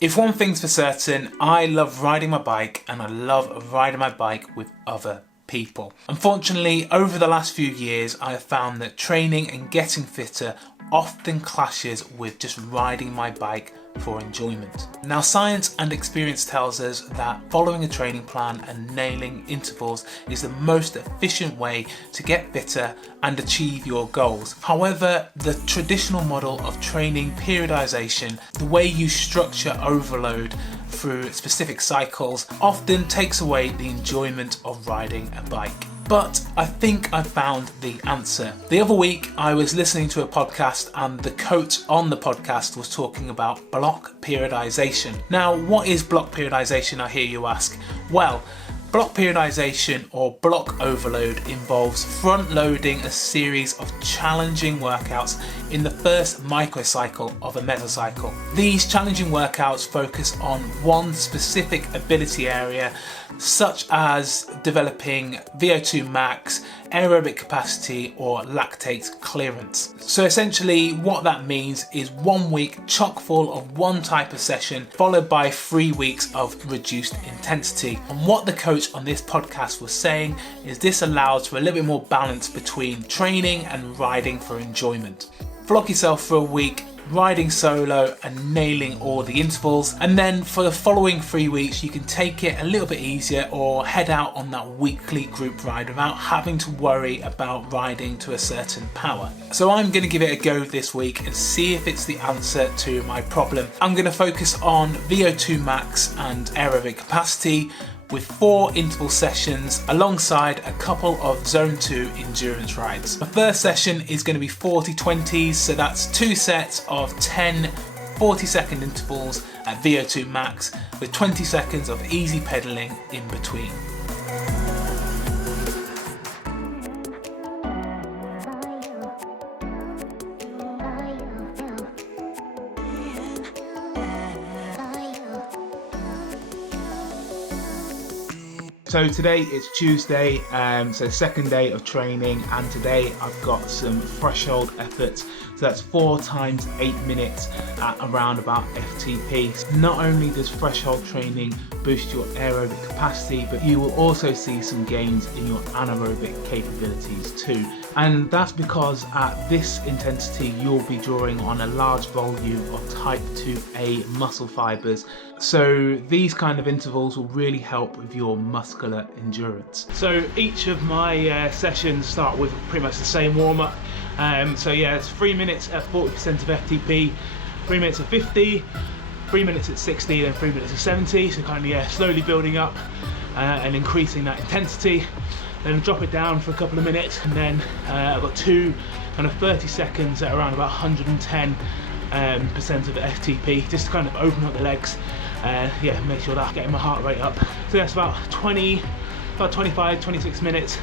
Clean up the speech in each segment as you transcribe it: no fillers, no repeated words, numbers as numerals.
If one thing's for certain, I love riding my bike, and I love riding my bike with other people. Unfortunately, over the last few years, I have found that training and getting fitter often clashes with just riding my bike for enjoyment. Now, science and experience tells us that following a training plan and nailing intervals is the most efficient way to get fitter and achieve your goals. However, the traditional model of training periodization, the way you structure overload through specific cycles, often takes away the enjoyment of riding a bike. But I think I found the answer. The other week I was listening to a podcast and the coach on the podcast was talking about block periodization. Now, what is block periodization, I hear you ask? Well, block periodization or block overload involves front loading a series of challenging workouts in the first microcycle of a mesocycle. These challenging workouts focus on one specific ability area, such as developing VO2 max, aerobic capacity or lactate clearance. So essentially what that means is 1 week chock full of one type of session followed by 3 weeks of reduced intensity. And what the coach on this podcast was saying is this allows for a little bit more balance between training and riding for enjoyment. Flog yourself for a week riding solo and nailing all the intervals, and then for the following 3 weeks you can take it a little bit easier or head out on that weekly group ride without having to worry about riding to a certain power. So I'm going to give it a go this week and see if it's the answer to my problem. I'm going to focus on VO2 max and aerobic capacity with 4 interval sessions alongside a couple of zone 2 endurance rides. The first session is going to be 40-20s, so that's 2 sets of 10 40-second intervals at VO2 max with 20 seconds of easy pedaling in between. So today it's Tuesday, so second day of training, and today I've got some threshold efforts. So that's 4 times 8 minutes at around about FTP. Not only does threshold training boost your aerobic capacity, but you will also see some gains in your anaerobic capabilities too. And that's because at this intensity you'll be drawing on a large volume of type 2A muscle fibers. So these kind of intervals will really help with your muscular endurance. So each of my sessions start with pretty much the same warm-up. So yeah, it's 3 minutes at 40% of FTP, 3 minutes at 50, 3 minutes at 60, then 3 minutes at 70. So kind of slowly building up and increasing that intensity. Then drop it down for a couple of minutes, and then I've got 2 kind of 30 seconds at around about 110% of the FTP, just to kind of open up the legs. Make sure that I'm getting my heart rate up. So that's about 25, 26 minutes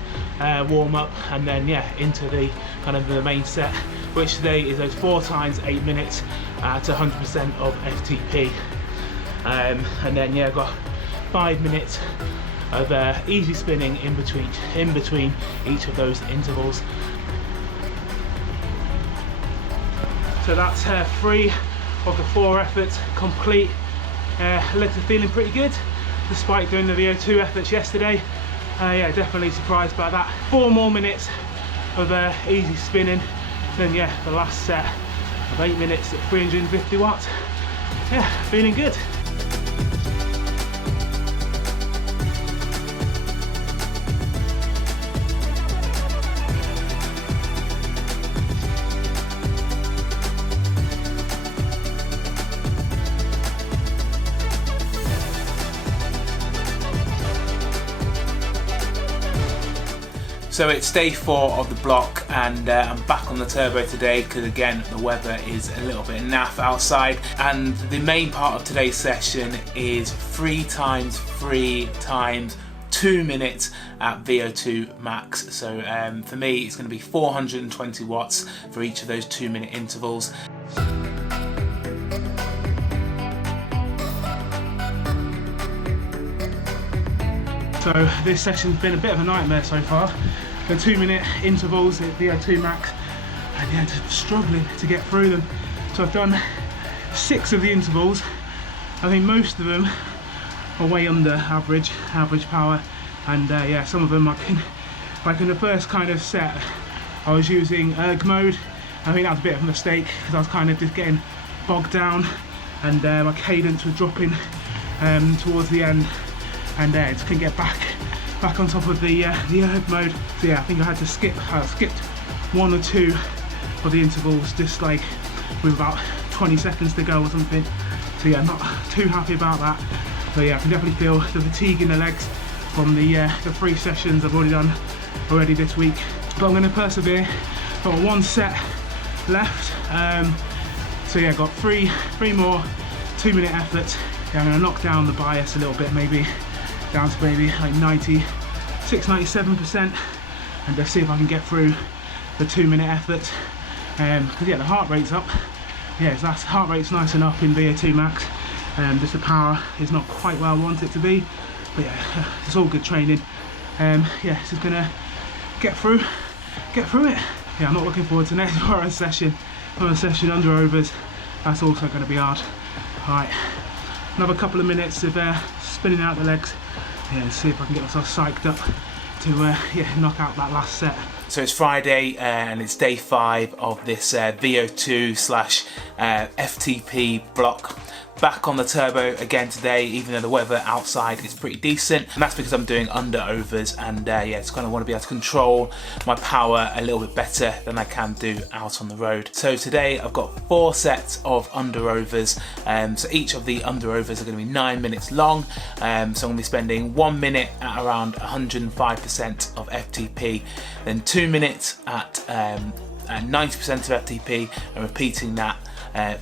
warm up, and then into the kind of the main set, which today is those 4 times 8 minutes at 100% of FTP. And then I've got 5 minutes of easy spinning in between each of those intervals. So that's 3 of the 4 efforts complete. Legs are feeling pretty good despite doing the VO2 efforts yesterday. Definitely surprised by that. 4 more minutes of easy spinning, then the last set of 8 minutes at 350 watts. Feeling good. So it's day 4 of the block, and I'm back on the turbo today because again the weather is a little bit naff outside, and the main part of today's session is 3 times 3 times 2 minutes at VO2 max. So for me it's going to be 420 watts for each of those 2-minute intervals. So this session's been a bit of a nightmare so far. The 2-minute intervals at VO2 max, and just struggling to get through them. So I've done 6 of the intervals, I think most of them are way under average power, and yeah, some of them I can, like in the first kind of set I was using erg mode. I think that was a bit of a mistake because I was kind of just getting bogged down, and my cadence was dropping towards the end, and just couldn't get back on top of the erg mode. So yeah, I think I had to skipped 1 or 2 of the intervals, just like with about 20 seconds to go or something. So yeah, not too happy about that. So yeah, I can definitely feel the fatigue in the legs from the 3 sessions I've already done this week. But I'm going to persevere. Got 1 set left. So yeah, got three more 2-minute efforts. Yeah, I'm going to knock down the bias a little bit, maybe down to maybe like 96-97%, and just see if I can get through the 2-minute effort. Because yeah, the heart rate's up. Yeah, so heart rate's nice enough in VO2 Max. Just the power is not quite where I want it to be. But yeah, it's all good training. Yeah, just gonna get through it. Yeah, I'm not looking forward to next session. Another session under overs. That's also going to be hard. All right, another couple of minutes of spinning out the legs. Yeah, and see if I can get myself psyched up to yeah, knock out that last set. So it's Friday and it's day 5 of this VO2/FTP block. Back on the turbo again today, even though the weather outside is pretty decent, and that's because I'm doing under overs, and yeah, it's kind of want to be able to control my power a little bit better than I can do out on the road. So today I've got 4 sets of under overs, so each of the under overs are going to be 9 minutes long. So I'm going to be spending 1 minute at around 105% of FTP, then 2 minutes at 90% of FTP, and repeating that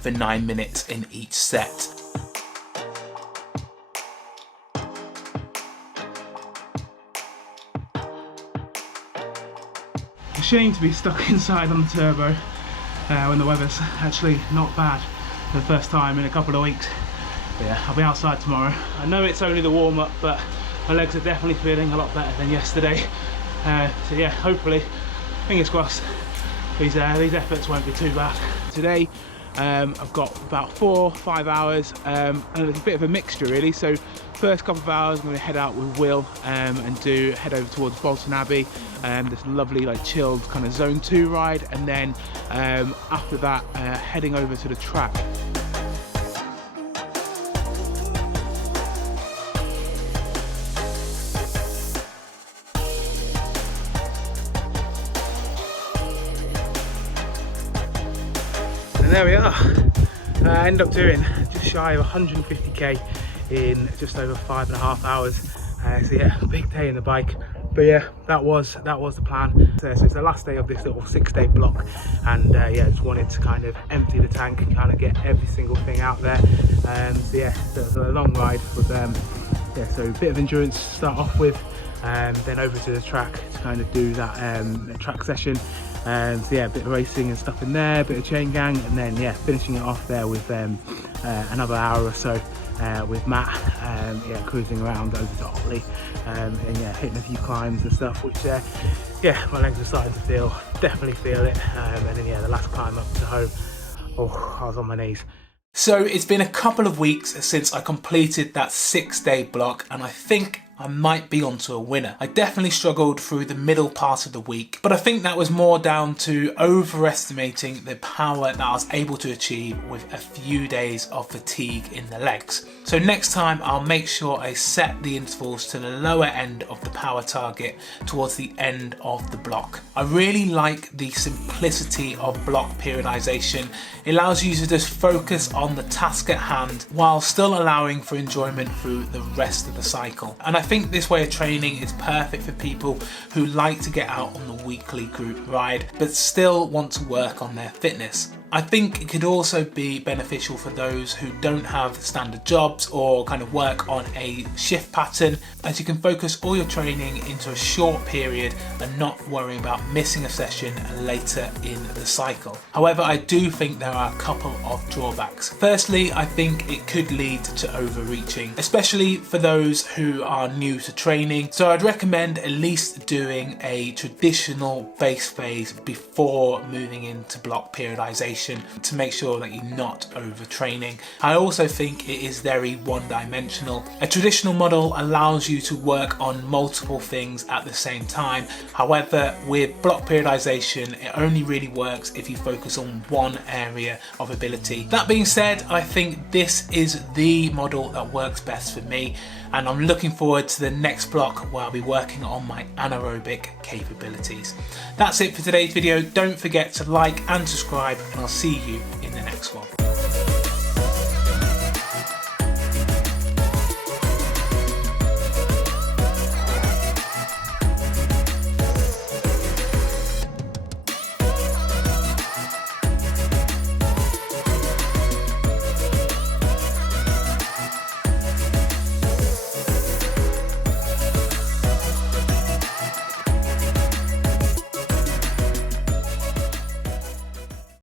for 9 minutes in each set. It's a shame to be stuck inside on the turbo when the weather's actually not bad for the first time in a couple of weeks. But yeah, I'll be outside tomorrow. I know it's only the warm-up, but my legs are definitely feeling a lot better than yesterday. So yeah, hopefully, fingers crossed, these efforts won't be too bad. Today I've got about 4 or 5 hours, and it's a bit of a mixture really. So first couple of hours I'm going to head out with Will and head over towards Bolton Abbey, this lovely like chilled kind of zone 2 ride, and then after that heading over to the track. There we are. I ended up doing just shy of 150k in just over 5.5 hours. So yeah, big day in the bike. But yeah, that was the plan. So it's the last day of this little 6-day block, and yeah, just wanted to kind of empty the tank, kind of get every single thing out there. So yeah, so it was a long ride with yeah, so a bit of endurance to start off with, then over to the track to kind of do that track session. So yeah, a bit of racing and stuff in there, a bit of chain gang, and then yeah, finishing it off there with another hour or so with Matt, yeah, cruising around over to Otley, and yeah, hitting a few climbs and stuff, which yeah, my legs are starting to definitely feel it, and then yeah, the last climb up to home, oh, I was on my knees. So it's been a couple of weeks since I completed that 6-day block, and I think I might be onto a winner. I definitely struggled through the middle part of the week, but I think that was more down to overestimating the power that I was able to achieve with a few days of fatigue in the legs. So next time I'll make sure I set the intervals to the lower end of the power target towards the end of the block. I really like the simplicity of block periodization. It allows you to just focus on the task at hand while still allowing for enjoyment through the rest of the cycle. And I think this way of training is perfect for people who like to get out on the weekly group ride but still want to work on their fitness. I think it could also be beneficial for those who don't have standard jobs or kind of work on a shift pattern, as you can focus all your training into a short period and not worry about missing a session later in the cycle. However, I do think there are a couple of drawbacks. Firstly, I think it could lead to overreaching, especially for those who are new to training. So I'd recommend at least doing a traditional base phase before moving into block periodization. periodization to make sure that you're not overtraining. I also think it is very one-dimensional. A traditional model allows you to work on multiple things at the same time. However, with block periodization, it only really works if you focus on one area of ability. That being said, I think this is the model that works best for me, and I'm looking forward to the next block where I'll be working on my anaerobic capabilities. That's it for today's video. Don't forget to like and subscribe, and I'll see you in the next one.